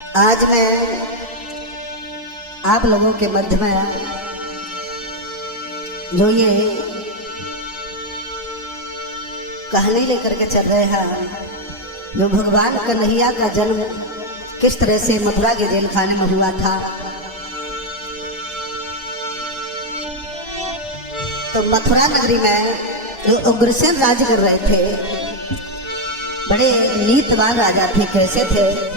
आज मैं आप लोगों के मध्य में जो ये कहानी लेकर के चल रहे हैं, जो भगवान कन्हैया का जन्म किस तरह से मथुरा के जेल खाने में हुआ था। तो मथुरा नगरी में जो उग्रसेन राज कर रहे थे, बड़े नीतवान राजा थे। कैसे थे?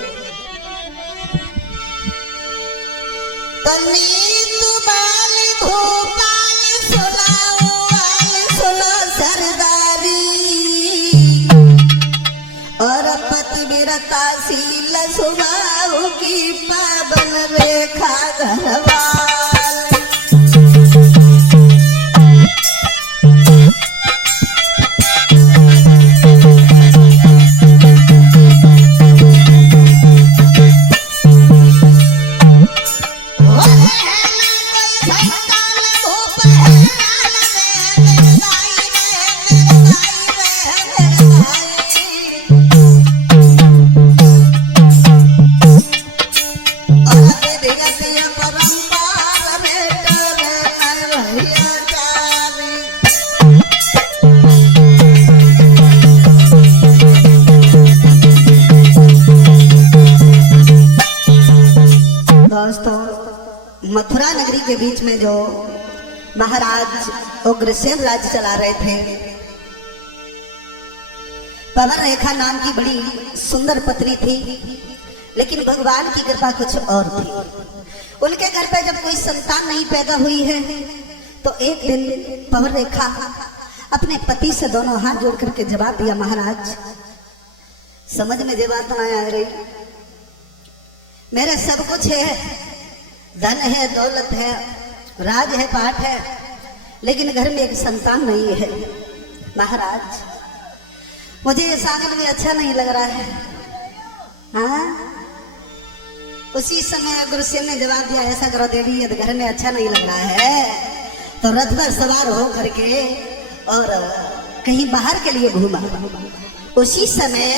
और पति विरताशील स्वभाव की पावन रेखा घरवाल। मथुरा नगरी के बीच में जो महाराज उग्रसेन राज्य चला रहे थे, पवन रेखा नाम की बड़ी सुंदर पत्नी थी, लेकिन भगवान की कृपा कुछ और थी। उनके घर पे जब कोई संतान नहीं पैदा हुई है, तो एक दिन पवन रेखा अपने पति से दोनों हाथ जोड़ करके जवाब दिया, महाराज समझ में ये बात नहीं आ रही, मेरे सब कुछ है, धन है, दौलत है, राज है, पाठ है, लेकिन घर में एक संतान नहीं है। महाराज मुझे ये सागल भी अच्छा नहीं लग रहा है। हाँ, उसी समय गुरुसेन ने जवाब दिया, ऐसा करो देवी, यदि घर में अच्छा नहीं लग रहा है तो रथ पर सवार हो करके और कहीं बाहर के लिए घूमा। उसी समय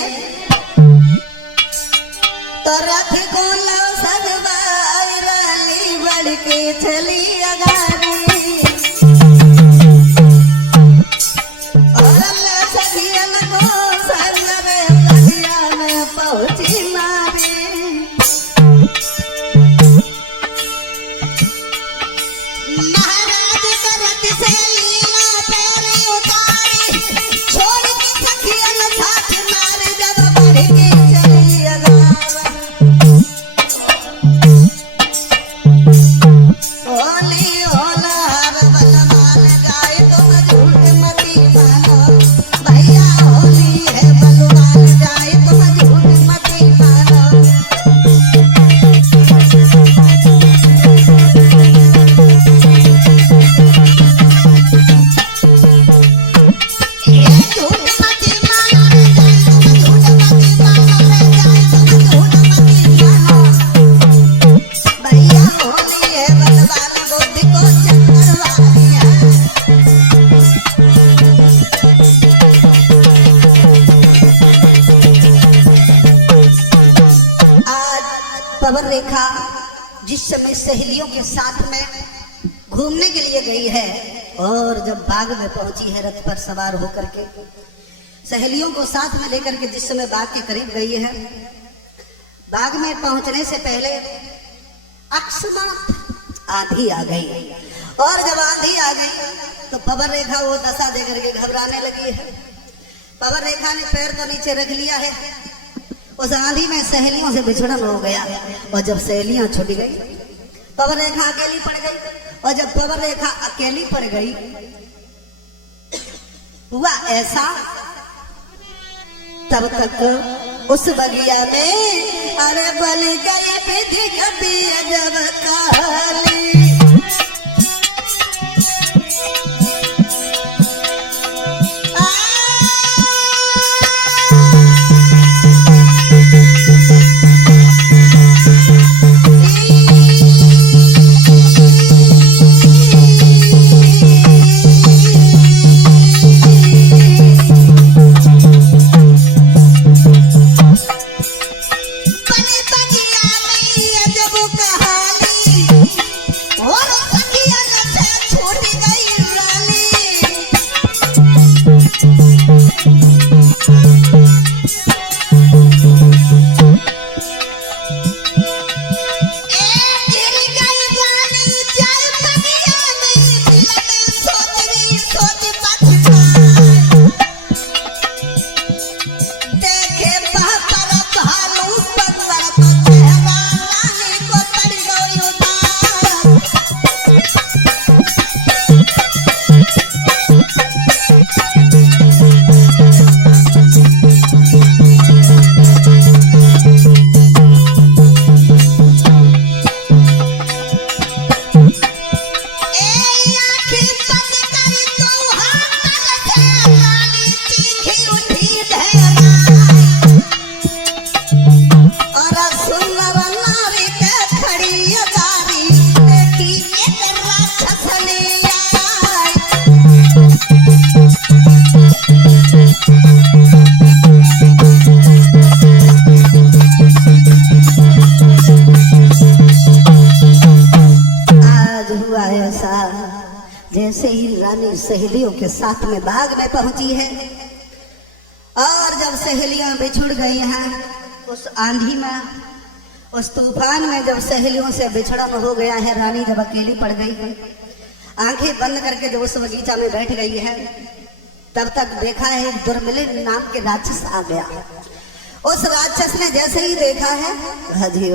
तो रथ को बढ़ के चली अगारी, और सदियन को सरवे कलिया में पहुंची मारी। महाराज का रथ से लीला पैर उतारी, छोड़ के सखियन साथ मारे, जब बढ़ के चली अगारी। पवन रेखा जिस समय सहेलियों के साथ में घूमने के लिए गई है, और जब बाग में पहुंची है रथ पर सवार होकर के, सहेलियों को साथ में लेकर के जिस समय बाग के करीब गई है, बाग में पहुंचने से पहले अकस्मात आंधी आ गई। और जब आंधी आ गई तो पवन रेखा वो दशा देकर के घबराने लगी है। पवन रेखा ने पैर तो नीचे रख लिया है, उस आंधी में सहेलियों से बिछड़न हो गया, और जब सहेलियां छूट गई, पवन रेखा अकेली पड़ गई। और जब पवन रेखा अकेली पड़ गई, हुआ ऐसा, तब तक उस बगिया में अरे बल गए विधि कभी जब काली। बने बगिया रानी सहेलियों के साथ में बाग में पहुंची है। और जब सहेलियां बिछुड़ गई हैं उस आंधी में, उस तूफान में, जब सहेलियों से बिछड़न हो गया है, रानी जब अकेली पड़ गई है, आंखें बंद करके जब उस बगीचा में बैठ गई है, तब तक देखा है दुर्मिलन नाम के राक्षस आ गया। उस राक्षस ने जैसे ही देखा है, हाजी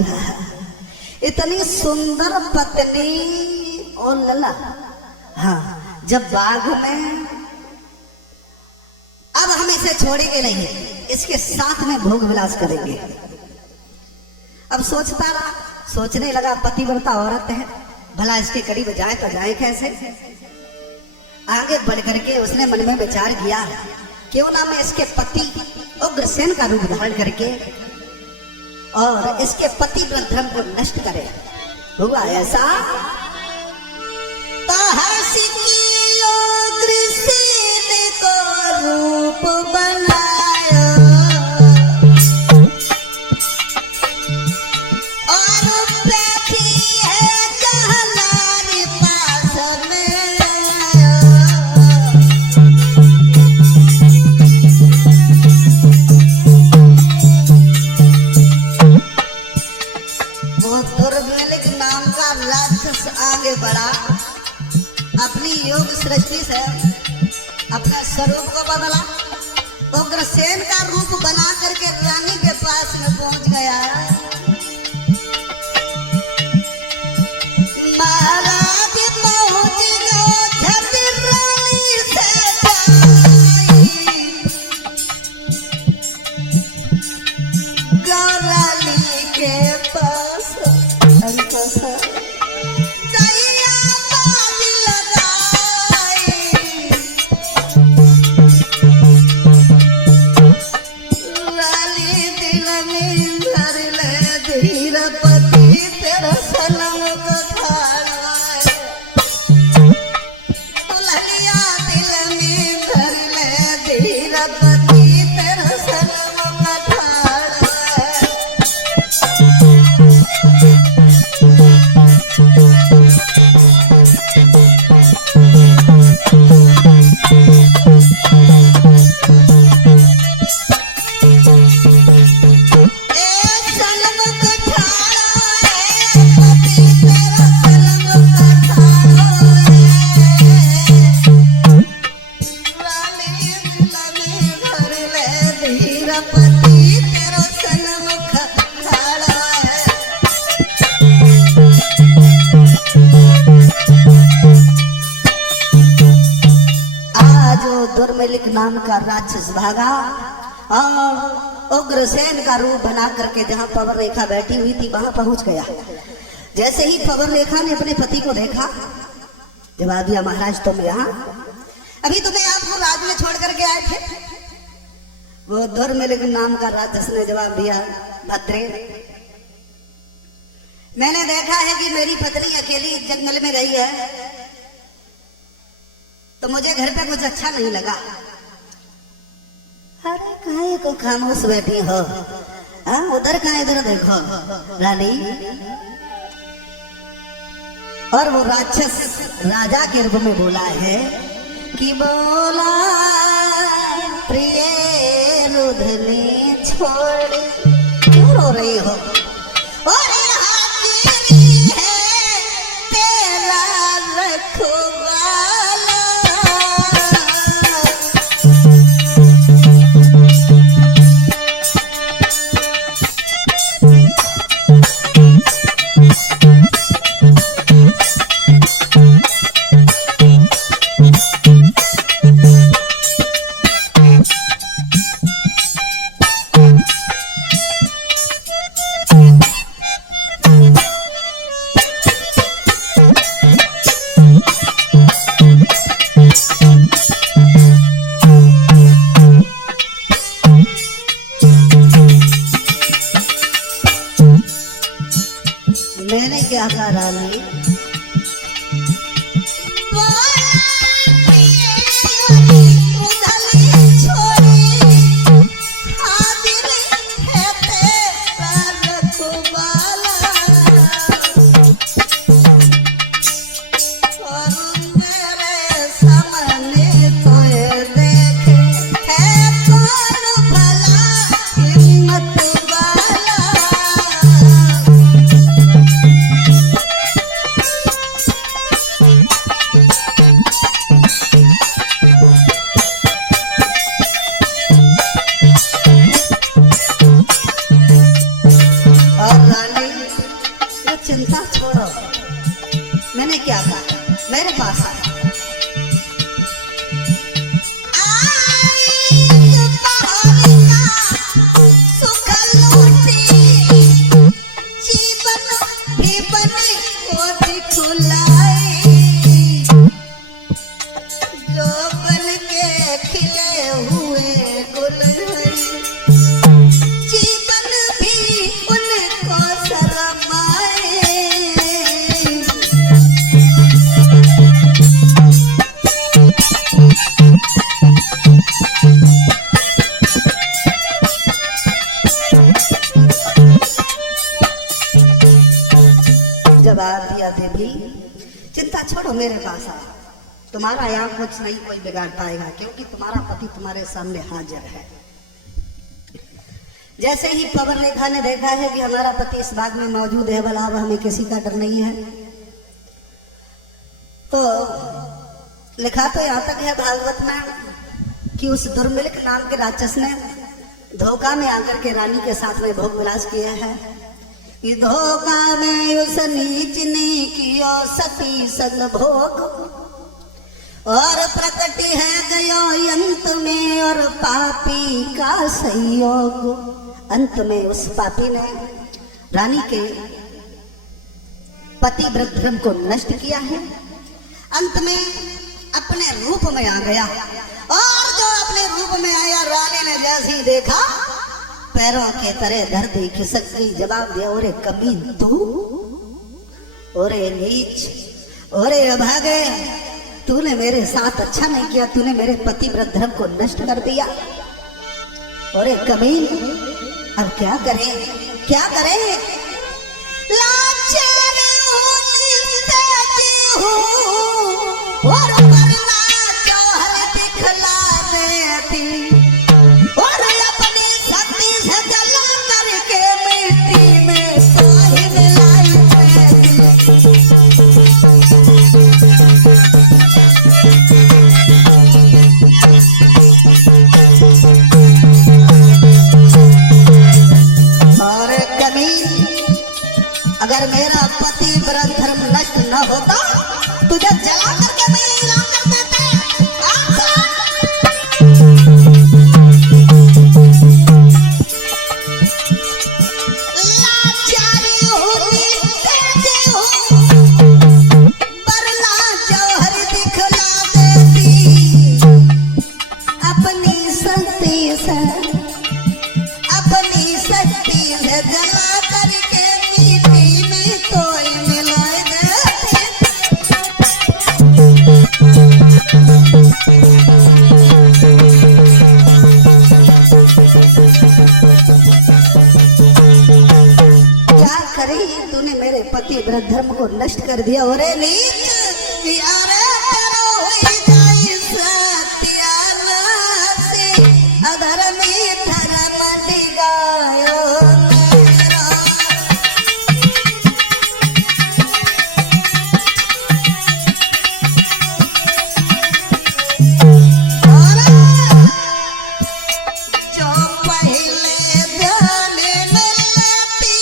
इतनी सुंदर पत्नी और लला, हाँ, जब बाग में, अब हम इसे छोड़ेंगे नहीं, इसके साथ में भोग विलास करेंगे। अब सोचता रहा, सोचने लगा पतिव्रता औरत है, भला इसके करीब जाए तो जाए कैसे। आगे बढ़ करके उसने मन में विचार किया, क्यों ना मैं इसके पति उग्रसेन का रूप धारण करके और इसके पति धर्म को नष्ट करे। हुआ ऐसा, तो उग्रसेन को रूप बनाया और बैठी है कहलारे पास में। वो दुर्मिलिक नाम का राक्षस आगे बढ़ा, अपनी योग सृष्टि से अपना स्वरूप को बदला, उग्रसेन का रूप बना करके रानी के पास में पहुंच गया। महाराज पहुंच गए झट रानी से रानी के पास दुर्मिलिक नाम का राक्षस भागा और उग्रसेन का रूप बना करके जहां पवन रेखा बैठी हुई थी वहां पहुंच गया। जैसे ही पवन रेखा ने अपने पति को देखा, जवाब दिया, महाराज तुम यहाँ, अभी तुम्हें आपको राज में छोड़ करके आए थे। वो दुर्मिलिक नाम का राक्षस ने जवाब दिया, भद्रे, मैंने देखा है कि मेरी पत्नी अकेली जंगल में गई है, तो मुझे घर पे कुछ अच्छा नहीं लगा। अरे काहे को खामोश बैठी हो, हाँ उधर कहाँ, इधर देखो रानी। और वो राक्षस राजा के रूप में बोला है कि बोला, प्रिय रुधने छोड़, क्यों रो रही हो, और यहाँ तेरी है तेरा रखवाला। मैंने क्या कहा रानी, और मेरे चिंता छोड़ो, मैंने क्या कहा, मेरे पास आए। जवाब दिया, देवी चिंता छोड़ो, मेरे पास आओ, तुम्हारा यहाँ कुछ नहीं कोई बिगाड़ पाएगा, क्योंकि तुम्हारा पति तुम्हारे सामने हाजिर है। जैसे ही पवन लेखा ने देखा है कि हमारा पति इस बाग में मौजूद है, भला हमें किसी का डर नहीं है, तो लिखा तो यहाँ तक है भागवत में कि उस दुर्मिलक नाम के राक्षस ने धोखा में आकर के रानी के साथ में भोग विलास किया है। कि धोखा में उस नीच ने कियो सती संग भोग, और प्रकट है गयो अंत में और पापी का संयोग। अंत में उस पापी ने रानी के पति वृद्धर्म को नष्ट किया है, अंत में अपने रूप में आ गया, और जो अपने रूप में आया, रानी ने जैसे ही देखा पैरों के तरह धरती खिसक गई। जवाब दिया, ओरे कमीन तू, ओरे नीच, ओरे अभागे, तूने मेरे साथ अच्छा नहीं किया, तूने मेरे पति वृद्धर्म को नष्ट कर दिया। ओरे कमीन, अब क्या करें, क्या करें? लाचार हूं और करना जौहर दिखला देती, और अपनी शक्ति से जला करके मिट्टी में सोई मिलाई और कमीन, अगर मेरा पति वृद्धर्म नष्ट न होता, तुझे जला करके मैं ईलान कर देते। लाचारी होनी तेज हो, बरला जौहर दिखला देती, अपनी शक्ति से, अपनी शक्ति से जला करके मिट्टी में कोई मिलाए देती। क्या करे, तूने मेरे पति वृद्धर्म को नष्ट कर दिया। और नीच यारे तेरो होई जाई सत्यानाशी, अधर्मी धर्म डिगायो मेरा। जो पहले ध्यान में लेती,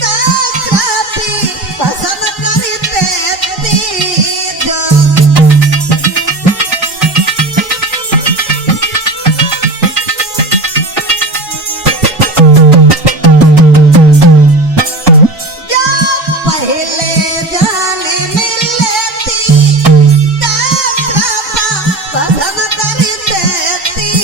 काफी पसंद करते थी जो, जो पहले ध्यान में लेती, काफी पसंद करते थी।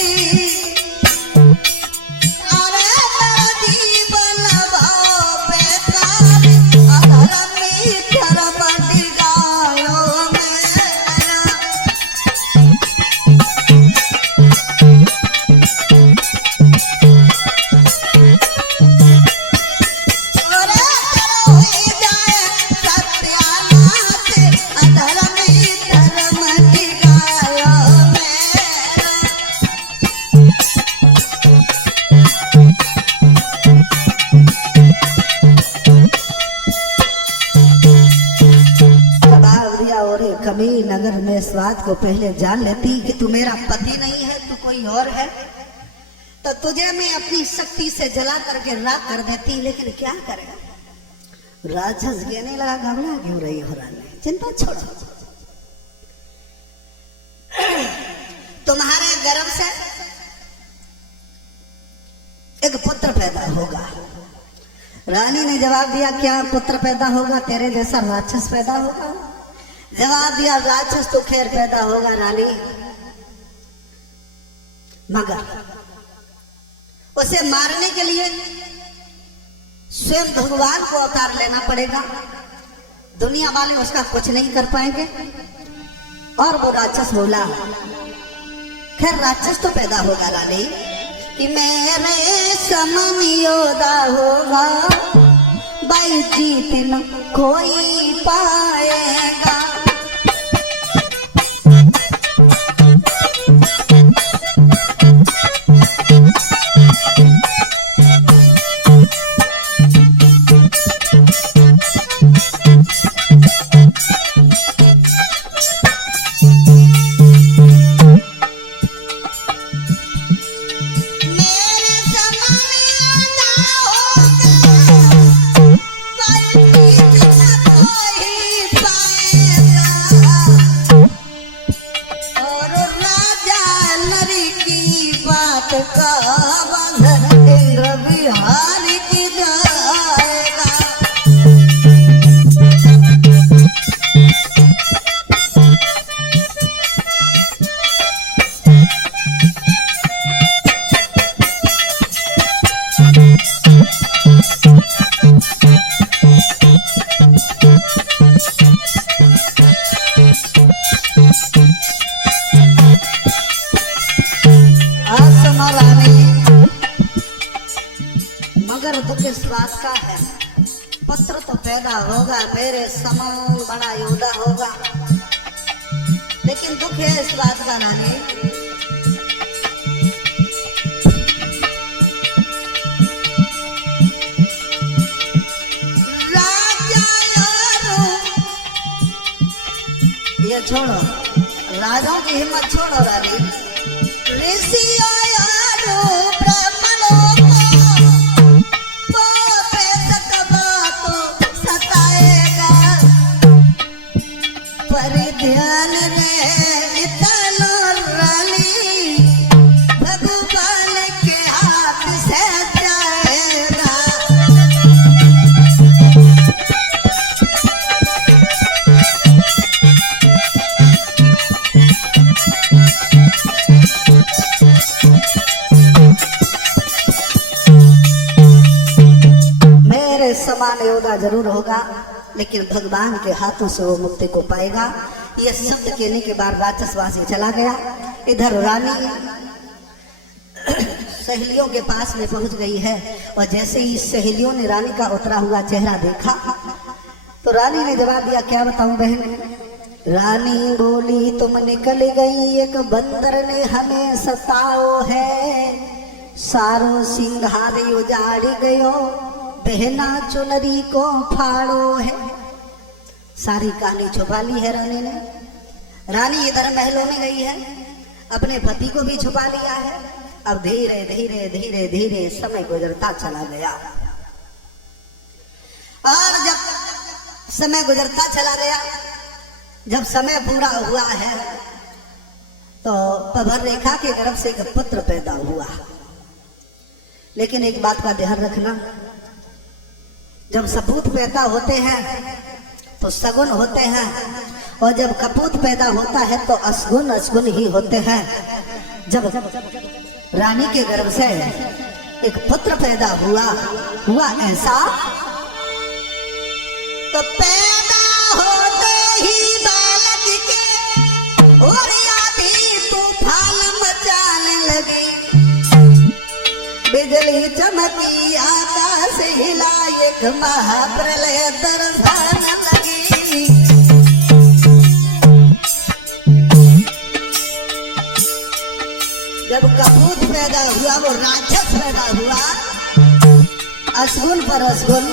अरे मेरा जीवन भाव बेकार, अधर्मी धर्म डिगायो मेरा। अरे तेरो होई जाए सत्यानाश, अधर्मी धर्म डिगायो मेरा। जवाब दिया, और कमीन, अगर मैं इस बात को पहले जान लेती कि तू मेरा पति नहीं है, तू कोई और है, तो तुझे मैं अपनी शक्ति से जला करके राख कर देती। लेकिन क्या करें, राक्षस कहने लगा घबरा क्यों रही हो रानी, चिंता छोड़ो, तुम्हारे गर्भ से एक पुत्र पैदा होगा। रानी ने जवाब दिया क्या पुत्र पैदा होगा, तेरे जैसा राक्षस पैदा होगा? जवाब दिया राक्षस तो खैर पैदा होगा रानी, मगर उसे मारने के लिए स्वयं भगवान को अवतार लेना पड़ेगा, दुनिया वाले उसका कुछ नहीं कर पाएंगे। और वो राक्षस बोला खैर राक्षस तो पैदा होगा रानी, कि मेरे समान योद्धा होगा, भाई जीत न कोई पाएगा। मगर दुख इस बात का है, पुत्र तो पैदा होगा, मेरे समान बड़ा योद्धा होगा, लेकिन दुख है इस बात का रानी, ये छोड़ो, राजाओं की हिम्मत छोड़ो रानी, ऋषियों ब्राह्मणों को सताएगा, पर ध्यान रहे इतना रानी, भगवान के हाथ से जाएगा। समान योद्धा जरूर होगा, लेकिन भगवान के हाथों से वो मुक्ति को पाएगा। यह शब्द कहने के बाद राक्षसवासी चला गया। इधर रानी सहेलियों के पास में पहुंच गई है, और जैसे ही सहेलियों ने रानी का उतरा हुआ चेहरा देखा तो रानी ने जवाब दिया क्या बताऊं बहन। रानी बोली तुम निकल गई, एक बंदर ने हमें सताओ है, सारो सिंगार उजाड़ गयो, बहना चुनरी को फाड़ो है। सारी कहानी छुपा ली है रानी ने। रानी इधर महलों में गई है, अपने पति को भी छुपा लिया है। अब धीरे धीरे धीरे धीरे समय गुजरता चला गया, और जब समय गुजरता चला गया, जब समय पूरा हुआ है तो प्रभर रेखा के गर्भ से एक पुत्र पैदा हुआ। लेकिन एक बात का ध्यान रखना, जब सपूत पैदा होते हैं तो सगुन होते हैं, और जब कपूत पैदा होता है तो असगुन असगुन ही होते हैं। जब रानी के गर्भ से एक पुत्र पैदा हुआ ऐसा, तो पैदा होते ही बालक के और आधी तूफान मचाने लगी, बिजली चमकी आकाश हिला, एक महाप्रलय दर्शन लगी। जब कपूत पैदा हुआ, वो राक्षस पैदा हुआ, असगुन पर असगुन।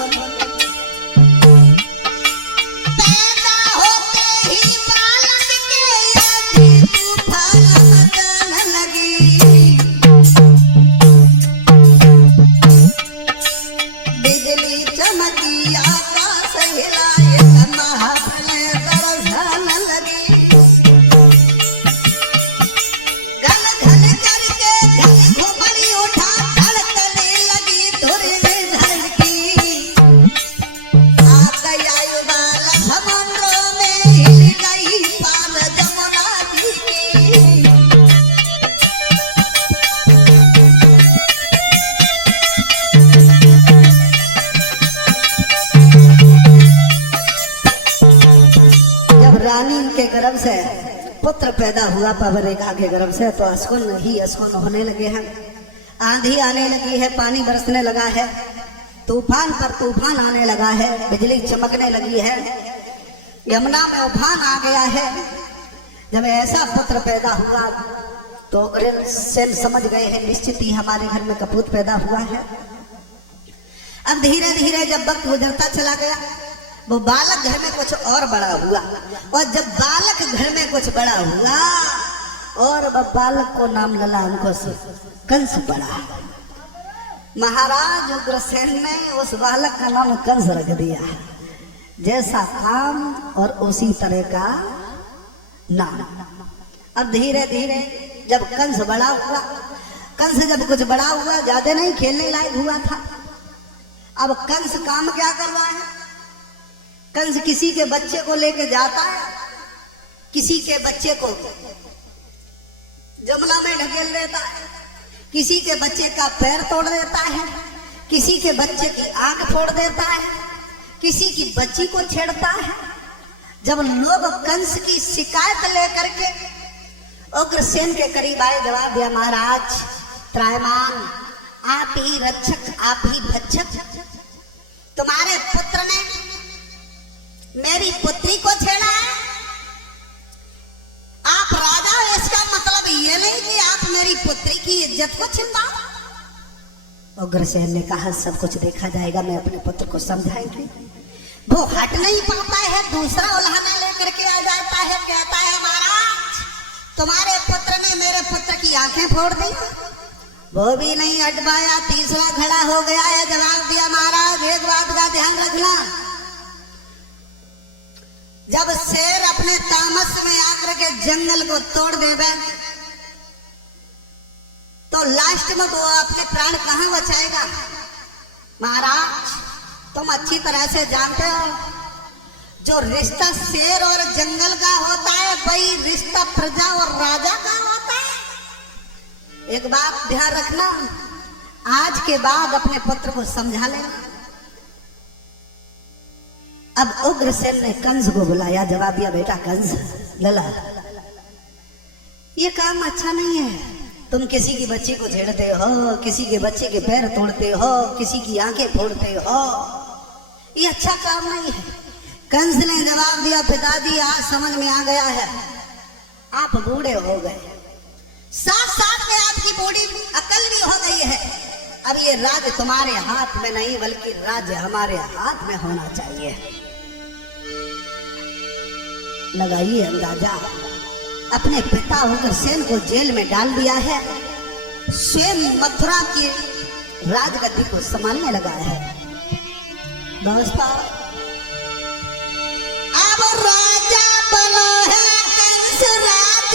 पैदा होते ही बालक के आधी तूफान मचाने लगी, बिजली चमकी आकाश के गर्भ से पुत्र पैदा हुआ पवरेखा के गर्भ से, तो अशकुन ही अशकुन होने लगे हैं, आंधी आने लगी है, पानी बरसने लगा है, तूफान पर तूफान आने लगा है, बिजली चमकने लगी है, यमुना में उफान आ गया है। जब ऐसा पुत्र पैदा हुआ तो सेन समझ गए हैं निश्चित ही हमारे घर में कपूत पैदा हुआ है। अब धीरे धीरे जब वक्त गुजरता चला गया, वो बालक घर में कुछ और बड़ा हुआ, और जब बालक घर में कुछ बड़ा हुआ और वह बालक को नाम लला उनको कंस पड़ा। महाराज उग्रसेन ने उस बालक का नाम कंस रख दिया, जैसा काम और उसी तरह का नाम। अब धीरे धीरे जब कंस बड़ा हुआ, कंस जब कुछ बड़ा हुआ, ज्यादा नहीं खेलने लायक हुआ था। अब कंस काम क्या कर रहा है? कंस किसी के बच्चे को लेके जाता है, किसी के बच्चे को जमुना में ढकेल देता है, किसी के बच्चे का पैर तोड़ देता है, किसी के बच्चे की आंख फोड़ देता है, किसी की बच्ची को छेड़ता है। जब लोग कंस की शिकायत लेकर के उग्रसेन के करीब आए, जवाब दिया, महाराज त्रायमान, आप ही रक्षक, आप ही भक्षक, तुम्हारे पुत्र ने मेरी पुत्री को छेड़ा है। आप राजा हो, इसका मतलब ये नहीं कि आप मेरी पुत्री की इज्जत को छिपाओ। उग्रसेन ने कहा, सब कुछ देखा जाएगा, मैं अपने पुत्र को समझाएंगे। वो हट नहीं पाता है, दूसरा उल्हाना लेकर के आ जाता है, कहता है, महाराज तुम्हारे पुत्र ने मेरे पुत्र की आंखें फोड़ दी। वो भी नहीं हट पाया, तीसरा खड़ा हो गया है, जवाब दिया, महाराज एक बात का ध्यान रखना, जब शेर अपने तामस में आकर के जंगल को तोड़ देवे तो लास्ट में वो अपने प्राण कहां बचाएगा? महाराज तुम अच्छी तरह से जानते हो, जो रिश्ता शेर और जंगल का होता है वही रिश्ता प्रजा और राजा का होता है। एक बात ध्यान रखना, आज के बाद अपने पुत्र को समझा लेना। अब उग्रसेन ने कंस को बुलाया, जवाब दिया, बेटा कंस, लला ये काम अच्छा नहीं है, तुम किसी की बच्ची को छेड़ते हो, किसी के बच्चे के पैर तोड़ते हो, किसी की आंखें फोड़ते हो, ये अच्छा काम नहीं है। कंस ने जवाब दिया, पिताजी आज समझ में आ गया है, आप बूढ़े हो गए, साथ साथ में आपकी बूढ़ी अकल भी हो गई है, अब ये राज्य तुम्हारे हाथ में नहीं बल्कि राज्य हमारे हाथ में होना चाहिए। लगाइए अंदाजा, अपने पिता उग्रसेन को जेल में डाल दिया है, स्वयं मथुरा की राजगद्दी को संभालने लगा है। दोस्तों अब राजा बना है कंस राज,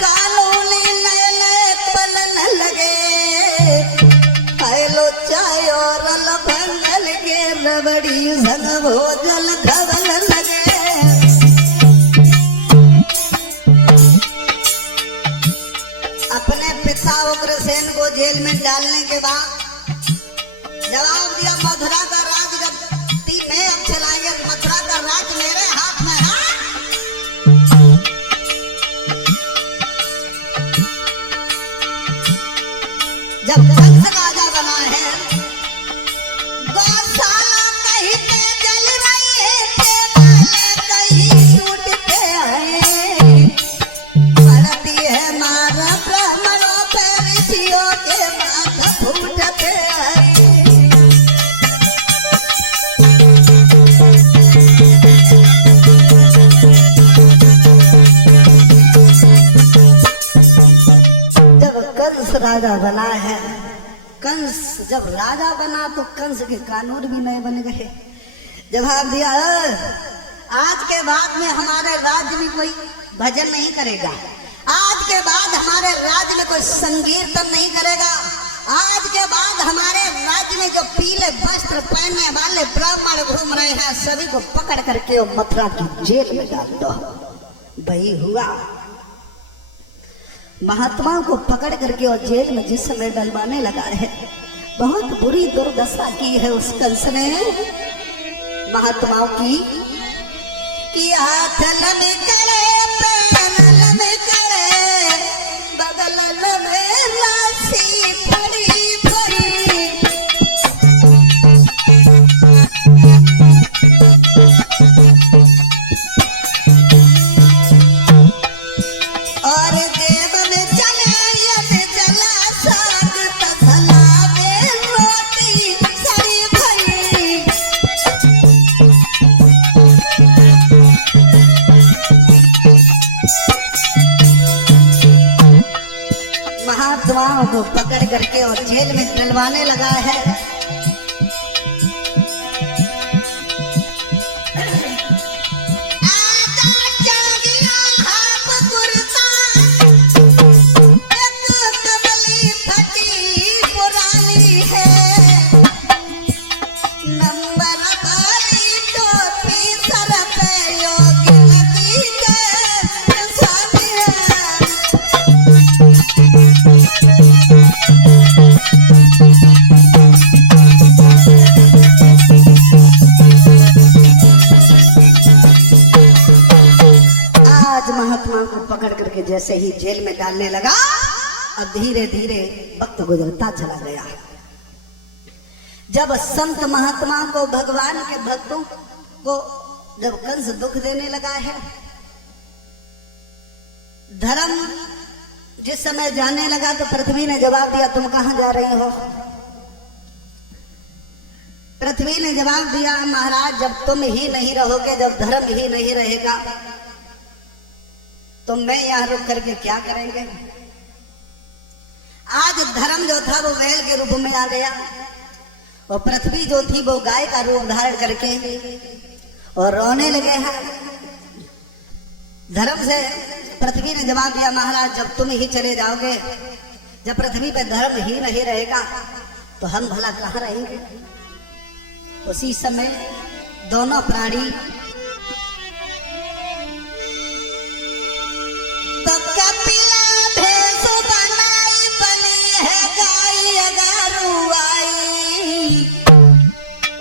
कानूनी नए बनने लगे, खायलो चाय और भंगल के रबड़ी संग भोजल खबल लगे। अपने पिता उग्रसेन को जेल में डालने के बाद जवाब दिया, मथुरा का राज गद्दी में अब चलाएंगे, मथुरा का राज मेरे हाथ में है। जब कंस राजा बना है, गौशाला कहीं पे जल रही है, कहीं टूट पे है, पड़ती है मारा ब्राह्मणों पे, ऋषियों के माथा फूटते हैं। कंस राजा बना है, कंस जब राजा बना तो कंस के कानून भी नए बन गए। जवाब दिया, आज के बाद में हमारे राज्य में कोई भजन नहीं करेगा, आज के बाद हमारे राज्य में कोई संकीर्तन नहीं करेगा, आज के बाद हमारे राज्य में जो पीले वस्त्र पहनने वाले ब्राह्मण घूम रहे हैं सभी को पकड़ करके मथुरा की जेल में डाल दो। वही हुआ, महात्माओं को पकड़ करके और जेल में जिस समय डलवाने लगा है, बहुत बुरी दुर्दशा की है उस कंस ने महात्माओं की, कि हाथ लमकड़े पैन लमकड़े बगल में लासी पड़ी पड़ी। और देव में चले यद जला साग तसला में रोटी सड़ी भई। महात्माओं को पकड़ करके और जेल में डलवाने लगा है। महात्मा को पकड़ करके जैसे ही जेल में डालने लगा, अब धीरे धीरे वक्त गुजरता चला गया। जब संत महात्मा को, भगवान के भक्तों को जब कंस दुख देने लगा है, धर्म जिस समय जाने लगा तो पृथ्वी ने जवाब दिया, तुम कहां जा रही हो? पृथ्वी ने जवाब दिया, महाराज जब तुम ही नहीं रहोगे, जब धर्म ही नहीं रहेगा तो मैं यहां रुक करके क्या करेंगे? आज धर्म जो था वो बैल के रूप में आ गया और पृथ्वी जो थी वो गाय का रूप धारण करके और रोने लगे हैं। धर्म से पृथ्वी ने जवाब दिया, महाराज जब तुम ही चले जाओगे, जब पृथ्वी पे धर्म ही नहीं रहेगा तो हम भला कहां रहेंगे? उसी समय दोनों प्राणी तो कपिला भैंस बनाई, बनी है गाय अगारू आई,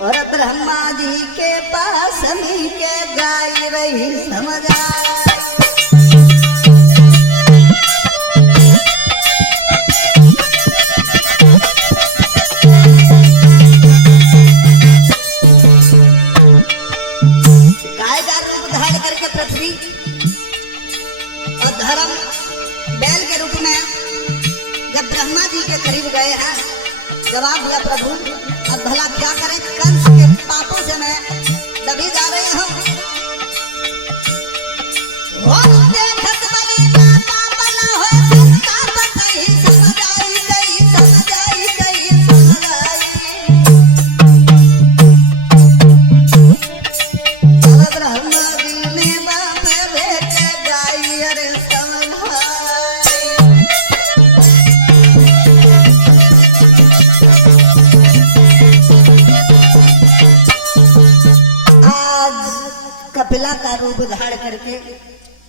और ब्रह्मा जी के पास मी के गाय रही समझ आई। गाय का रूप धारण करके पृथ्वी और धर्म बैल के रूप में जब ब्रह्मा जी के करीब गए हैं, जवाब दिया, प्रभु अब भला क्या करें? कंस के पापों से मैं दबी जा रही हूँ। देखत बड़ी माता बना होए, सबका बताई, समझाई गई, समझाई गई, समझाई। ब्रह्मा जी ने बाप बेटे गाई अरे कपिला का रूप धारण करके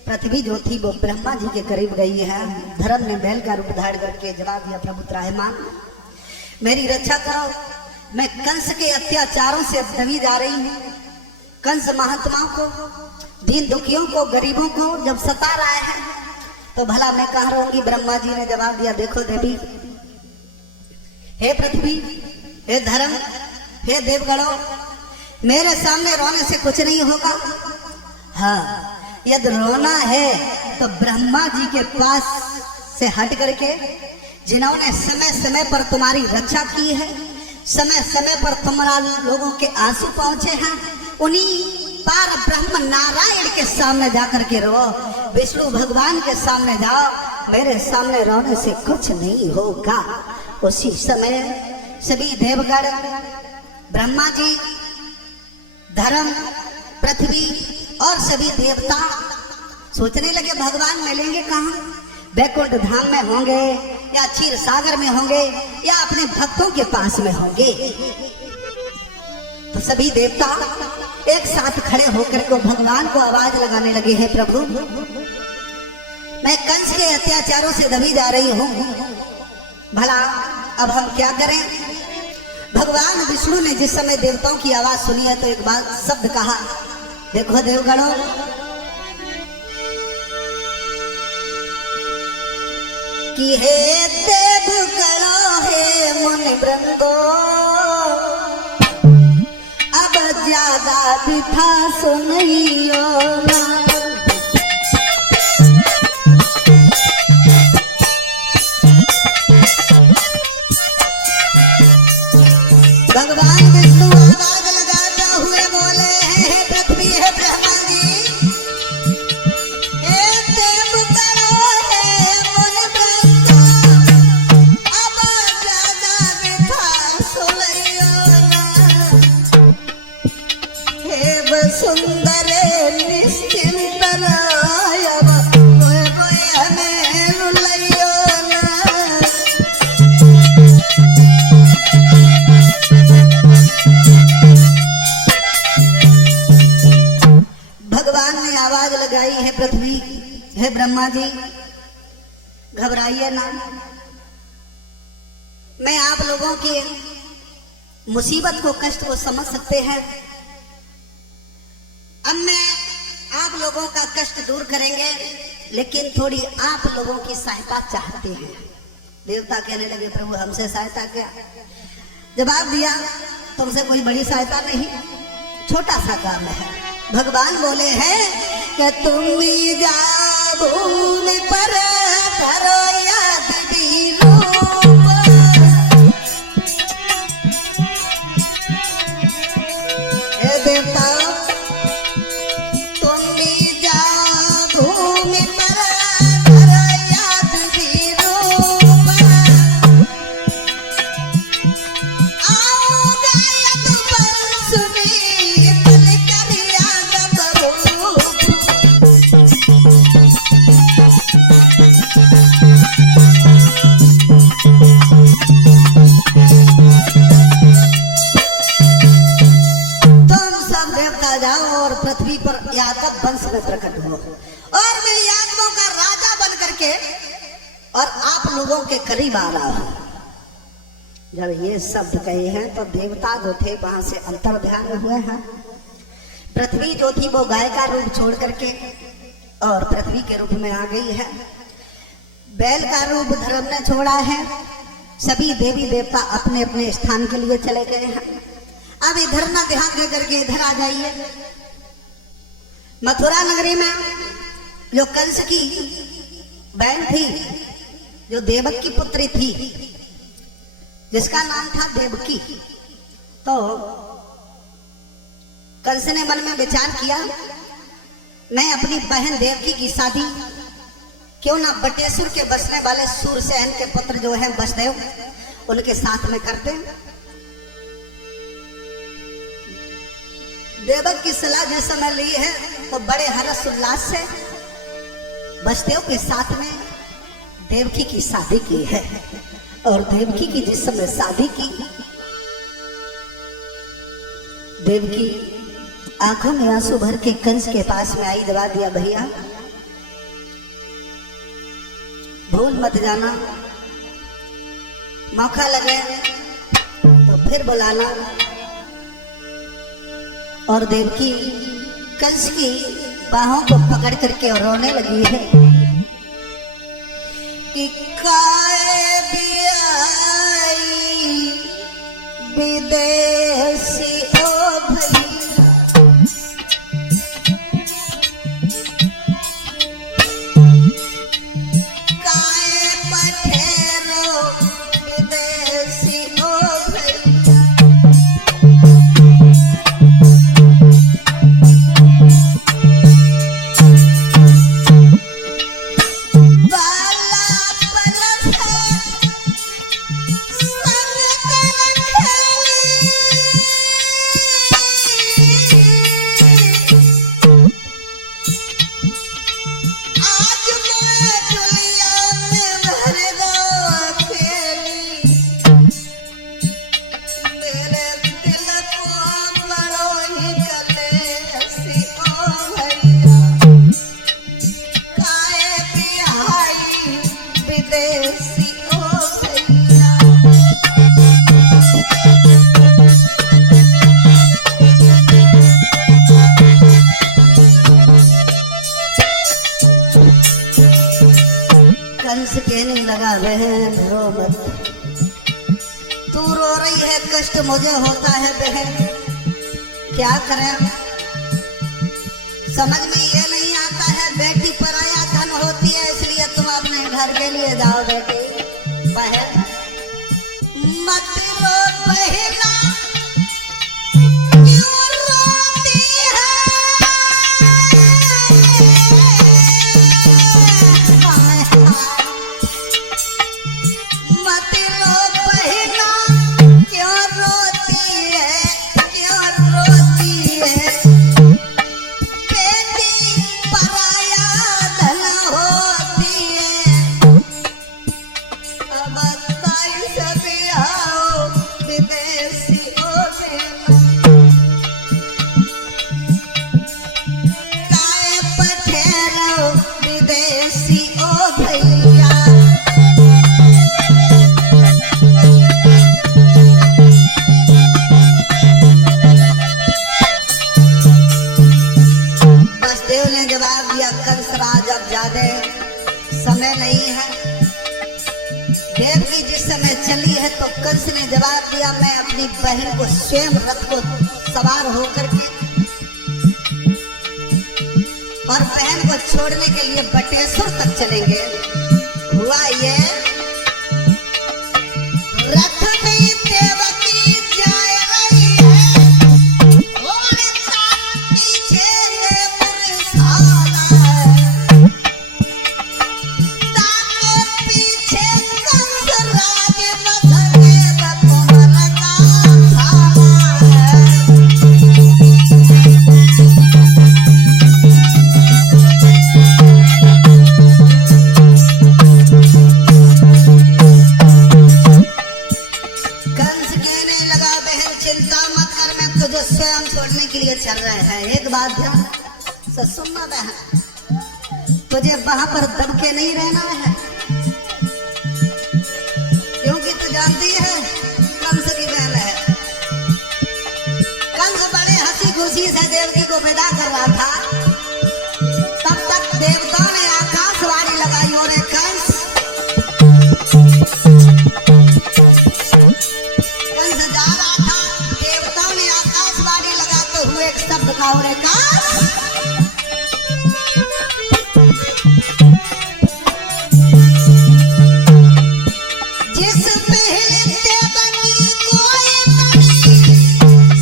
पृथ्वी जो थी वो ब्रह्मा जी के करीब गई है। धर्म ने बैल का रूप धारण करके जवाब दिया, प्रभु त्राहिमाम मेरी रक्षा करो, मैं कंस के अत्याचारों से दबी जा रही हूँ। कंस महात्माओं को, दीन दुखियों को, गरीबों को जब सता रहा है तो भला मैं कहाँ रहूंगी? ब्रह्मा जी ने जवाब दिया, देखो देवी, हे पृथ्वी, हे धर्म, हे देवगणों, मेरे सामने रोने से कुछ नहीं होगा। हाँ, यदि रोना है तो ब्रह्मा जी के पास से हट करके, जिन्होंने समय समय पर तुम्हारी रक्षा की है, समय समय पर तुम्हारा लोगों के आंसू पहुंचे हैं, उन्हीं पार ब्रह्म नारायण के सामने जाकर के रो, विष्णु भगवान के सामने जाओ, मेरे सामने रोने से कुछ नहीं होगा। उसी समय सभी देवगण, ब्रह्मा जी, धर्म, पृथ्वी और सभी देवता सोचने लगे भगवान मिलेंगे कहाँ? बैकुंठ धाम में होंगे या क्षीर सागर में होंगे या अपने भक्तों के पास में होंगे। तो सभी देवता एक साथ खड़े होकर को भगवान को आवाज लगाने लगे, हैं प्रभु, मैं कंस के अत्याचारों से दबी जा रही हूँ, भला अब हम क्या करें? भगवान विष्णु ने जिस समय देवताओं की आवाज सुनी है तो एक बात शब्द कहा, देखो देवगणों, कि हे देवगणों हे मुनि वृंदो, अब ज्यादा बिथा सुनियो ना। भगवान विष्णु आवाज लगाते हुए बोले हैं, पृथ्वी है ब्रह्मा जी, हे देवगणों हे मुनि वृंदो, अब ज्यादा बिथा सुनियो ना। हे वसुंधरे निश्चिंत रायव, कोई कोई हमें रुलाइयो ना। भगवान ने आवाज लगाई है, पृथ्वी है ब्रह्मा जी, घबराइए ना। मैं आप लोगों की मुसीबत को, कष्ट को समझ सकते हैं। अब मैं आप लोगों का कष्ट दूर करेंगे, लेकिन थोड़ी आप लोगों की सहायता चाहते हैं। देवता कहने लगे, प्रभु हमसे सहायता क्या? जवाब दिया, तुमसे कोई बड़ी सहायता नहीं, छोटा सा काम है। भगवान बोले हैं कि तुम जा भूमि पर करो याद रूप, हे देवता तुम जा भूमि पर करो याद रूप, आओगे यद बंसुरी पल कर याद रूप। तुम सब देवता जाओ और पृथ्वी पर यादव वंश में प्रकट हो, और मैं यादवों का राजा बन करके और आप लोगों के करीब आ रहा हूं। जब ये शब्द कहे हैं तो देवता जो थे वहां से अंतर ध्यान हुए हैं। पृथ्वी जो थी वो गाय का रूप छोड़ करके और पृथ्वी के रूप में आ गई है। बैल का रूप धर्म ने छोड़ा है। सभी देवी देवता अपने अपने स्थान के लिए चले गए हैं। अब इधर ना ध्यान दे करके इधर आ जाइए। मथुरा नगरी में जो कंस की बहन थी, जो देवक की पुत्री थी, जिसका नाम था देवकी, तो कंस ने मन में विचार किया, मैं अपनी बहन देवकी की शादी क्यों ना बटेसुर के बसने वाले सूरसेन के पुत्र जो है वसुदेव, उनके साथ में करते। देवक की सलाह जिस समय ली है तो बड़े हर्ष उल्लास से वसुदेव के साथ में देवकी की शादी की है। और देवकी की जिस समय शादी की, देवकी आंखों में आंसू भर के कंस के पास में आई, दबा दिया, भैया भूल मत जाना, मौका लगे तो फिर बुलाना। और देवकी कंस की बाहों को पकड़ करके और रोने लगी है कि काए बियाई विदेशी ओ भैया, काए पठेरो विदेशी ओ भैया, कहने लगा बहन रो मत, तू रो रही है कष्ट मुझे होता है बहन, क्या करें समझ में ये नहीं आता है। बेटी पराया धन होती है, इसलिए तुम अपने घर के लिए जाओ बेटी। बहन मत रो बहना, क्यों रोती है, मत रो बहना, क्यों रोती है, क्यों रोती है, बेटी पराया धन होती है। अब कैसे आओ विदेशी हो काय पठेरो विदेशी ओ भैया। बसदेव ने जवाब दिया कंस राज अब ज्यादा समय नहीं है, देवकी जिस समय चली है तो कंस ने जवाब दिया मैं अपनी बहन को स्वयं रथ को सवार होकर के और बहन को छोड़ने के लिए बटेश्वर तक चलेंगे। हुआ ये रथ में देवकी जा रही है और पीछे से पुरुष आ रहा है, ताके पीछे कंस राज मधुदेव कुंवर का थाना है। कंस कहने लगा बहन चिंता मत कर, मैं तुझे स्वयं छोड़ने के लिए चल रहे हैं। एक बात ध्यान से सुनना बहन, तुझे वहां पर दब के नहीं रहना है, क्योंकि तू जानती है कंस की बहन है। कंस बड़े हंसी खुशी से देवकी को विदा कर रहा था, तब तक देवताओं ने आकाशवाणी लगाई और कंस जा रहा था। देवताओं ने आकाशवाणी लगाते हुए एक शब्द कहा और आकाश जिस पहले देवनी कोई बड़ी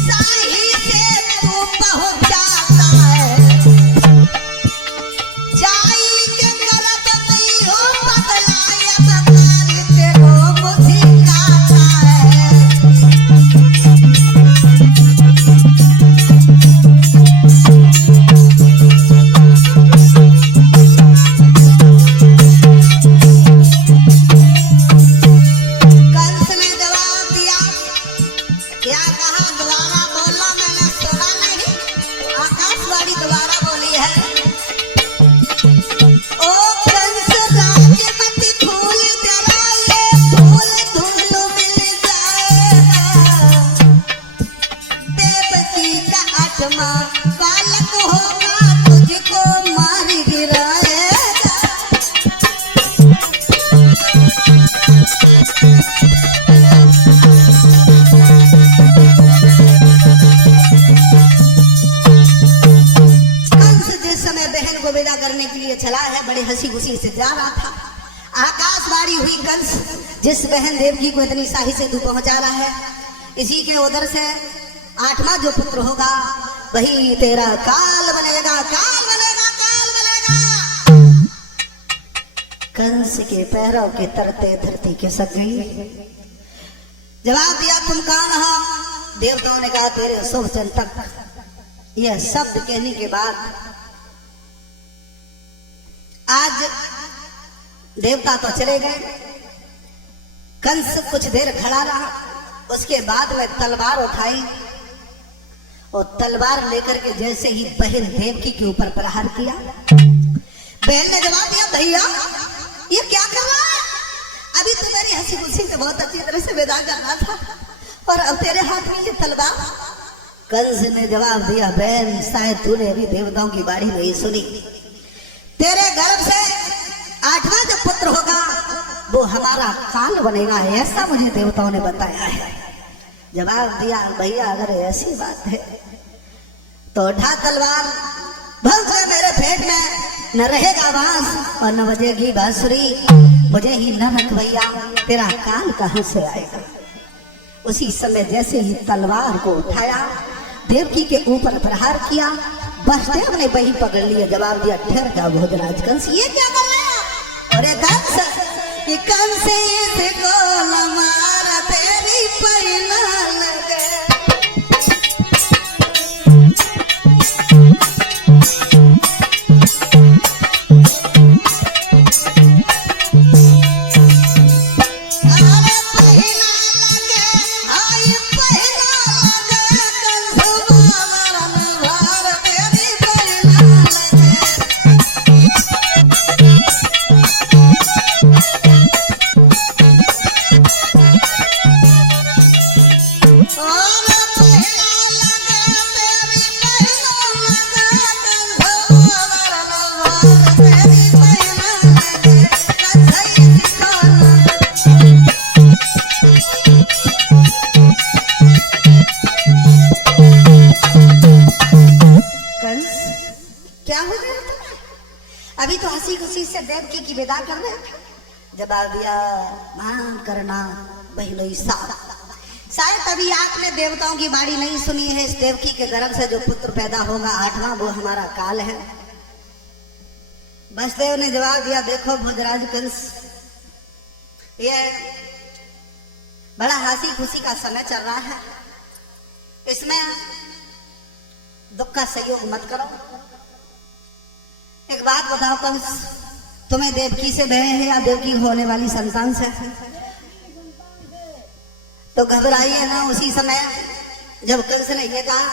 साही से तू पहुंच जाता है, जाई के गलत नहीं हो बदलाया बदलारी तेरो मुझे है। कंस ने जवाब दिया, क्या कहा दोबारा बोला, मैंने सुना नहीं, आकाशवाणी दोबारा बोली है। ओ कंस राज मत भूल जरा ये फूल धूल मिल जाएगा, देवकी का आत्मा बालक होगा तुझको मार गिराएगा। कंस जिस समय बहन को विदा करने के लिए चला है बड़े हंसी खुशी से जा रहा था, आकाशवाणी हुई कंस जिस बहन देवकी को इतनी शाही से तू पहुंचा रहा है, इसी के उधर से 8वां जो पुत्र होगा वही तेरा काल बनेगा, काल बनेगा, काल बनेगा। कंस के पैरों के तरते धरती खिसक गई। जवाब दिया तुम कौन हो? देवताओं ने कहा तेरे शुभ चिंतक। यह शब्द कहने के बाद आज देवता तो चले गए, कंस कुछ देर खड़ा रहा, उसके बाद में तलवार उठाई और तलवार लेकर के जैसे ही बहन देवकी के ऊपर प्रहार किया। बहन ने जवाब दिया भैया ये क्या कर रहा है, अभी तो मेरी हंसी खुशी से बहुत अच्छी तरह से विदा कर रहा था और अब तेरे हाथ में ये तलवार। कंस ने जवाब दिया बहन शायद तूने अभी देवताओं की बाणी नहीं सुनी, तेरे गर्भ से 8वां जो पुत्र होगा वो हमारा काल बनेगा, ऐसा मुझे देवताओं ने बताया है। जवाब दिया भैया अगर ऐसी बात है तो उठा तलवार, भग जा मेरे पेट में, न रहेगा बांस और न बजेगी बांसुरी, मुझे ही न रख भैया, तेरा काल कहां से आएगा। उसी समय जैसे ही तलवार को उठाया, देवकी के ऊपर प्रहार किया, वसुदेव ने वही पकड़ लिया। जवाब दिया ठहर जा भोजराज कंस, ये क्या कर रहा? अरे कंस, ये कंस से गोल मारा तेरी पैना लगे। अभी तो हंसी खुशी से देवकी की विदा कर रहे थे। जवाब दिया मान करना बहनोई शायद अभी आपने देवताओं की बाणी नहीं सुनी है। इस देवकी के गर्भ से जो पुत्र पैदा होगा 8वां, वो हमारा काल है। वसुदेव ने जवाब दिया देखो भोजराज कंस, ये बड़ा हंसी खुशी का समय चल रहा है, इसमें दुख का सहयोग मत करो। एक बात बताओ कंस, तुम्हें देवकी से भय है या देवकी होने वाली संतान से? तो घबराइए ना। उसी समय जब कंस ने यह कहा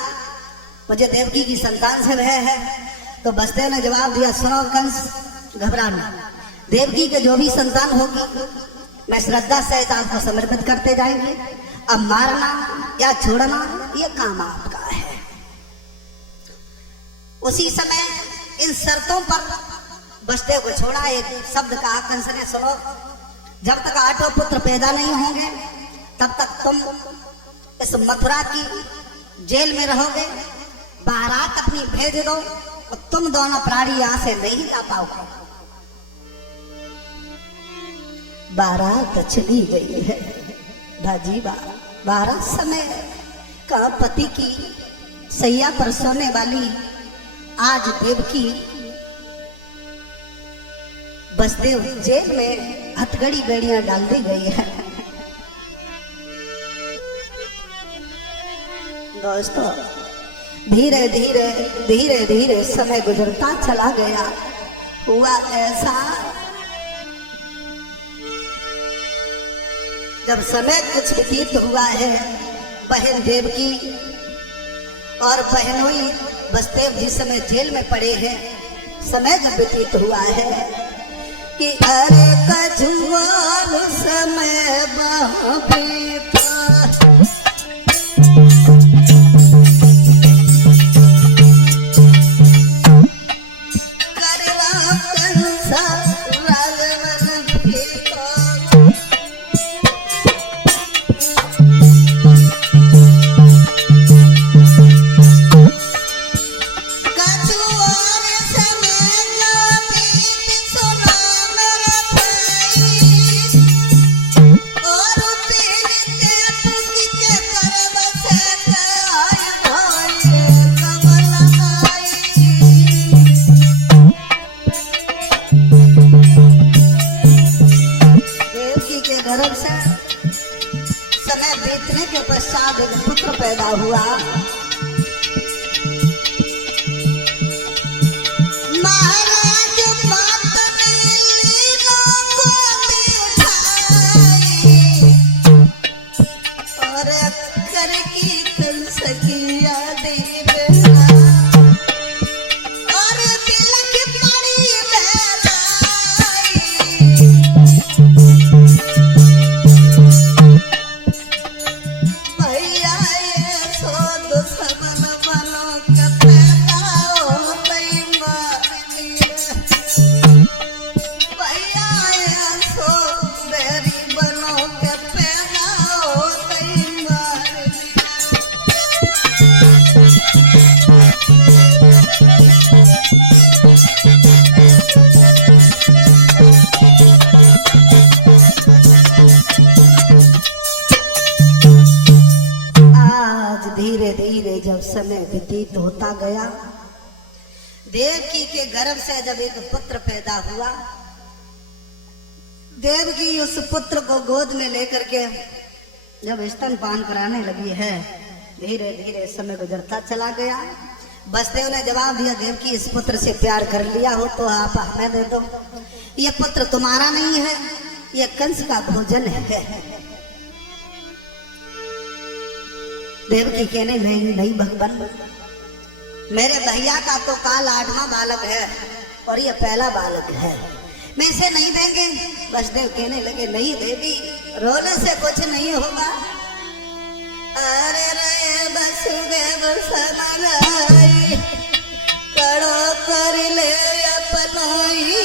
मुझे देवकी की संतान से भय है, तो वसुदेव ने जवाब दिया सुनो कंस, घबराना, देवकी के जो भी संतान होगी मैं श्रद्धा सहित आपको समर्पित करते जाएंगे। अब मारना या छोड़ना ये काम आपका है। उसी समय इन शर्तों पर वसुदेव को छोड़ा। एक शब्द कहा कंस ने, सुनो, जब तक 8 पुत्र पैदा नहीं होंगे तब तक तुम इस मथुरा की जेल में रहोगे। बारात अपनी भेज दो और तुम दोनों प्राणी यहां से नहीं जा पाओगे। बारात चली गई है भाजी, बारात समय का पति की सैया पर सोने वाली आज देवकी वसुदेव जेल में हथकड़ी बेड़ियां डाल दी गई है। दोस्तों धीरे धीरे धीरे धीरे समय गुजरता चला गया। हुआ ऐसा, जब समय कुछ व्यतीत हुआ है, बहन देवकी और बहनोई वसुदेव जिस समय जेल में पड़े हैं, समय जब व्यतीत हुआ है कि अरे कछुआर समय बीता, समय बीतने के पश्चात एक पुत्र पैदा हुआ। महाराज बात ने लीलों को उठाई और अक्कर की कंस की यादें बना और तिलक पड़ी भैया ये सो समय व्यतीत होता गया। देवकी के गर्भ से जब एक पुत्र पैदा हुआ, देवकी उस पुत्र को गोद में लेकर के जब स्तनपान कराने लगी है, धीरे धीरे समय गुजरता चला गया। वसुदेव ने जवाब दिया, देवकी इस पुत्र से प्यार कर लिया हो तो आप हमें दे दो, ये पुत्र तुम्हारा नहीं है, ये कंस का भोजन है। देवकी कहने लगी, नहीं भगवान, मेरे भैया का तो काल 8वां बालक है और ये पहला बालक है, मैं इसे नहीं देंगे। वसुदेव कहने लगे, नहीं देवी, रोने से कुछ नहीं होगा। अरे रे वसुदेव समझाई, कड़ो कर ले अपनाई।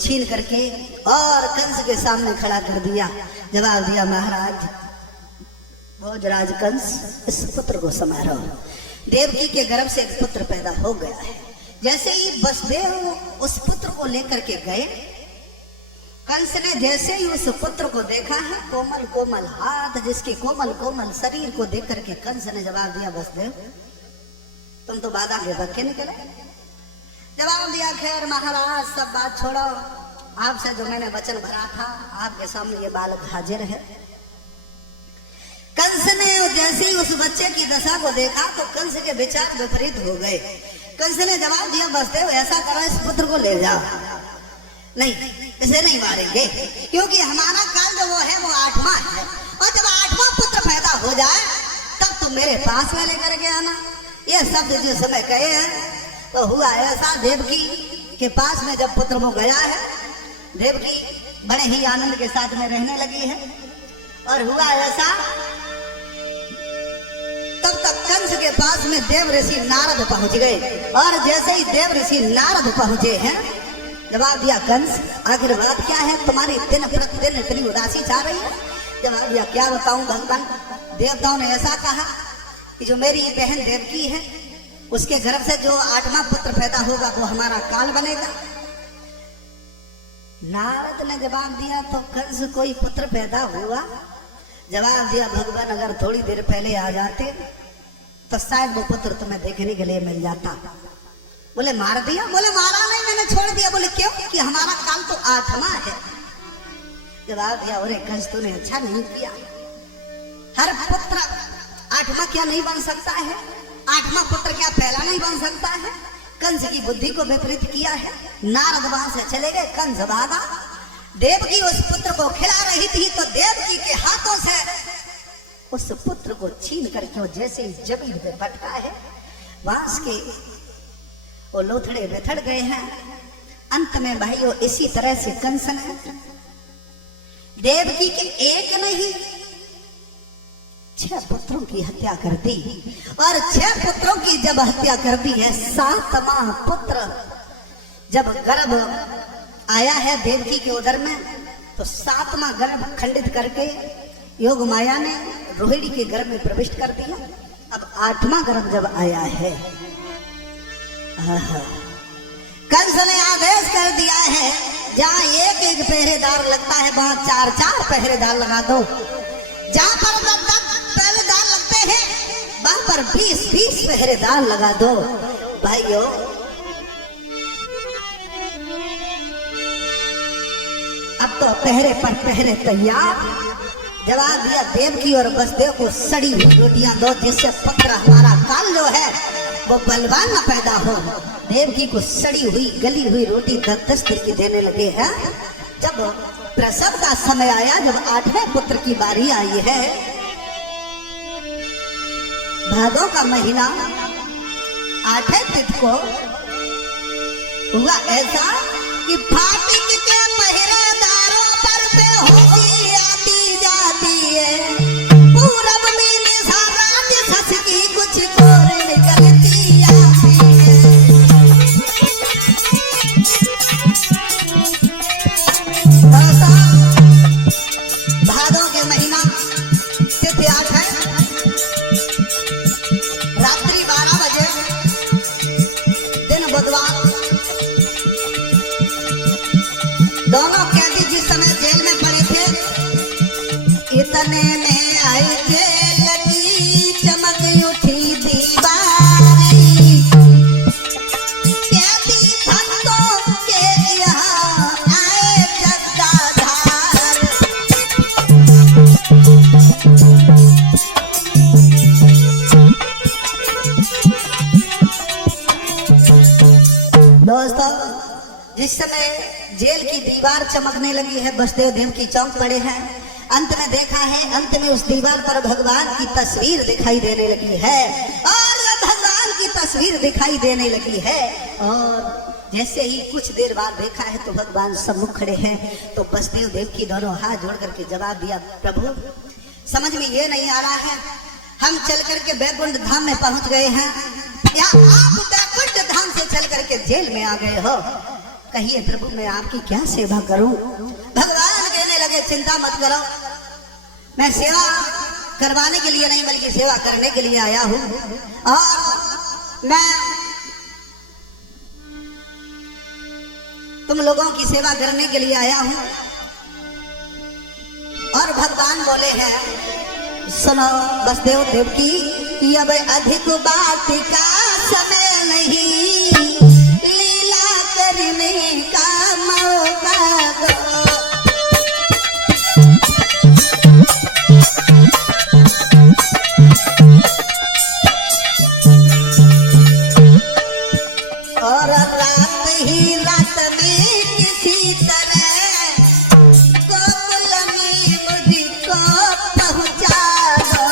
छीन करके और कंस के सामने खड़ा कर दिया। जवाब दिया, महाराज भोजराज कंस, इस पुत्र को समारो। देवकी के गर्भ से एक पुत्र पैदा हो गया है। जैसे ही वसुदेव उस पुत्र को लेकर के गए, कंस ने जैसे ही उस पुत्र को देखा है, कोमल कोमल हाथ जिसके कोमल कोमल शरीर को देख करके कंस ने जवाब दिया, वसुदेव तुम तो बाधा के बक्के निकले। जवाब दिया, खैर महाराज सब बात छोड़ो, आपसे जो मैंने वचन भरा था, आपके सामने ये बालक हाजिर है। कंस ने जैसे ही उस बच्चे की दशा को देखा तो कंस के विचार विपरीत हो गए। कंस ने जवाब दिया, वसुदेव ऐसा करो, इस पुत्र को ले जाओ। नहीं, इसे नहीं मारेंगे, क्योंकि हमारा काल जो वो है वो 8वां है, और जब 8वां पुत्र पैदा हो जाए तब तुम मेरे पास में लेकर के आना। ये शब्द जो समय कहे हैं तो हुआ ऐसा, देवकी के पास में जब पुत्र वो गया है, देवकी बड़े ही आनंद के साथ में रहने लगी है। और हुआ ऐसा, तब तक कंस के पास में देव ऋषि नारद पहुंच गए। और जैसे ही देव ऋषि नारद पहुंचे हैं, जवाब दिया, कंस आखिर बात क्या है, तुम्हारी दिन प्रतिदिन इतनी उदासी चाह रही है। जवाब दिया, क्या बताऊं भगवान, देवताओं ने ऐसा कहा कि जो मेरी बहन देवकी है, उसके गर्भ से जो 8वां पुत्र पैदा होगा वो हमारा काल बनेगा। नारद ने जवाब दिया, तो कंस कोई पुत्र पैदा हुआ? जवाब दिया, भगवान अगर थोड़ी देर पहले आ जाते तो शायद वो पुत्र तुम्हें देखने के लिए मिल जाता। बोले मार दिया? बोले मारा नहीं, मैंने छोड़ दिया। बोले क्यों? कि हमारा काल तो 8वां है। जवाब दिया, अरे कंस तूने अच्छा नहीं किया, हर पुत्र 8वां क्या नहीं बन सकता है? 8वां पुत्र क्या पहला नहीं बन सकता है? कंस की बुद्धि को विपरीत किया है। नारद वहां से चले गए, कंस भागा। देवकी उस पुत्र को खिला रही थी तो देवकी के हाथों से उस पुत्र को छीन करके जैसे ही जमीन पे पटका है, बांस के वो लोथड़े बिथड़ गए हैं। अंत में भाइयों इसी तरह से कंस ने देवकी के एक नहीं 6 पुत्रों की हत्या कर दी। और 6 पुत्रों की जब हत्या कर दी है, 7वां पुत्र जब गर्भ आया है देवकी के उदर में, तो 7वां गर्भ खंडित करके योग माया ने रोहिणी के गर्भ में प्रविष्ट कर दिया। अब 8वां गर्भ जब आया है, कंस ने आदेश कर दिया है, जहां एक एक पहरेदार लगता है वहां 4-4 पहरेदार लगा दो। जहां पर पहरेदार लगते हैं पर 20-20 पहरेदार लगा दो। भाइयों, अब तो पहरे पर पहरे तैयार। जवाब दिया देवकी और वसुदेव को सड़ी हुई रोटियां दो, जिससे पकड़ा हमारा काल जो है वो बलवान न पैदा हो। देवकी को सड़ी हुई गली हुई रोटी 10-10 दिन की देने लगे हैं। जब प्रसव का समय आया, जब 8वें पुत्र की बारी आई है, भादों का महीना 8वें तिथि को हुआ ऐसा कि फाटिक के पहरेदारों पर बेहोशी आती जाती है। पूरब में निशारात सस की कुछ गोर निकलती आती है। भादों के महीना तिथि 8 है, रात्रि 12 बजे, दिन बुधवार। दोनों कैदी जिस समय जेल में पड़े थे, इतने में आई जेल की चमक उठी दीवारी। कैदी भक्तों के यहाँ आए जगदाधार। दोस्तों, जिस समय जेल की दीवार चमकने लगी है, वसुदेव देवकी चौंक पड़े हैं। अंत में देखा है, अंत में उस दीवार पर भगवान की तस्वीर दिखाई देने लगी है, और भगवान की तस्वीर दिखाई देने लगी है। और जैसे ही कुछ देर बाद देखा है तो भगवान सम्मुख खड़े हैं। तो वसुदेव देवकी दोनों हाथ जोड़ करके जवाब दिया, प्रभु समझ में ये नहीं आ रहा है, हम चल करके बैकुंठ धाम में पहुंच गए हैं, या आप बैकुंठ धाम से चल करके जेल में आ गए हो। कहिए प्रभु, मैं आपकी क्या सेवा करूं? भगवान कहने लगे, चिंता मत करो, मैं सेवा करवाने के लिए नहीं बल्कि सेवा करने के लिए आया हूं। और मैं तुम लोगों की सेवा करने के लिए आया हूं। और भगवान बोले हैं, सुनो वसुदेव देवकी, अब अधिक बात का समय नहीं, लीला करने का मौका दो। और रात ही रात में किसी तरह गोकुल में मुझको पहुंचा दो।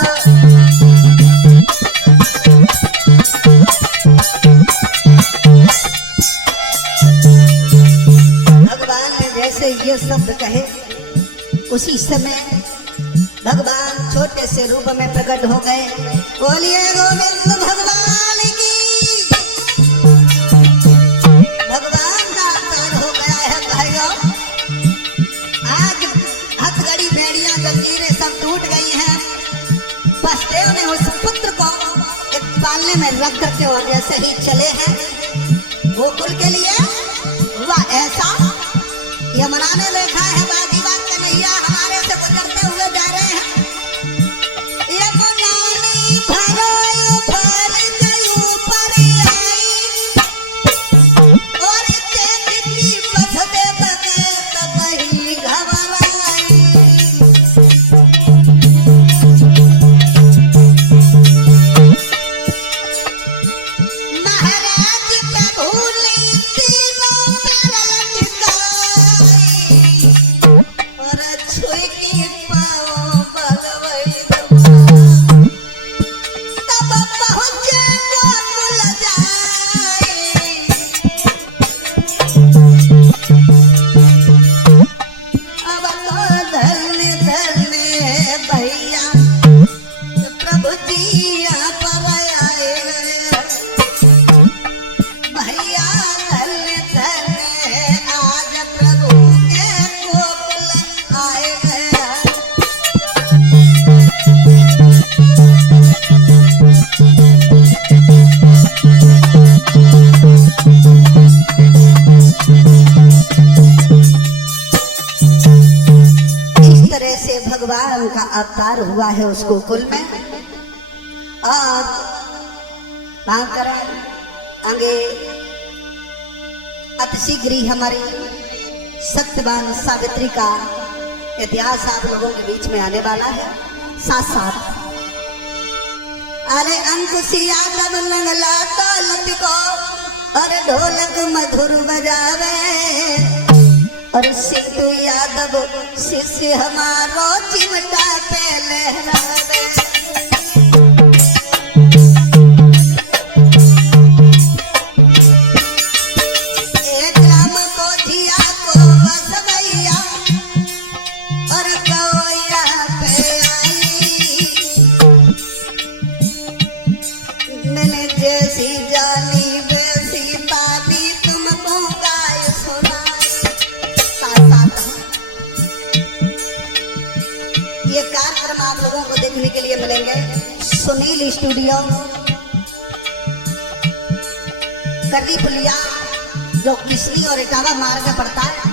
भगवान ने जैसे ये शब्द कहे, उसी समय भगवान छोटे से रूप में प्रकट हो गए। बोलिए गोविंद भगवान की। भगवान का अवतार हो गया है भाइयों। आज हथकड़ी भेड़ियां जंजीरें सब टूट गई हैं। वसुदेव ने उस पुत्र को एक पालने में रख करके और जैसे ही चले हैं गोकुल के लिए, हुआ ऐसा, यमुना ने देखा है बाकी बात कन्हैया हमारे से गुजरते हुए जा रहे हैं। यमुना ने भरो भर गई ऊपर आई, और देखती वसुदेव के तब ही घबराई। महाराज प्रभु ने तीनों पर लटकाई, और छुई के पाँव भगवई तब पहुँचे गोकुल जाए। अब तो धन्य धन्य भैया प्रभु जी यहाँ पर आए। भैया धन्य धन्य आज प्रभु के गोकुल आए गए। इस तरह से भगवान का अवतार हुआ है उस गोकुल में। और भाकर आगे अतिशीघ्र ही हमारी सत्यवान सावित्री का इतिहास आप लोगों के बीच में आने वाला है। साथ साथ अरे अंकुश यादव लंगला दौलत को और ढोलक मधुर बजावे और सिद्धू यादव शिष्य हमारो चिमटा पे लहरावे। एक राम को जिया को बसवैया और गौया पे आई मैंने जैसी जानी वैसी बाती तुमको गाय सुनाई। साथ साथ ये कार्यक्रम आप लोगों को देखने के लिए मिलेंगे सुनील स्टूडियो करली पुलिया जो किसली और इटावा मार्ग पड़ता है।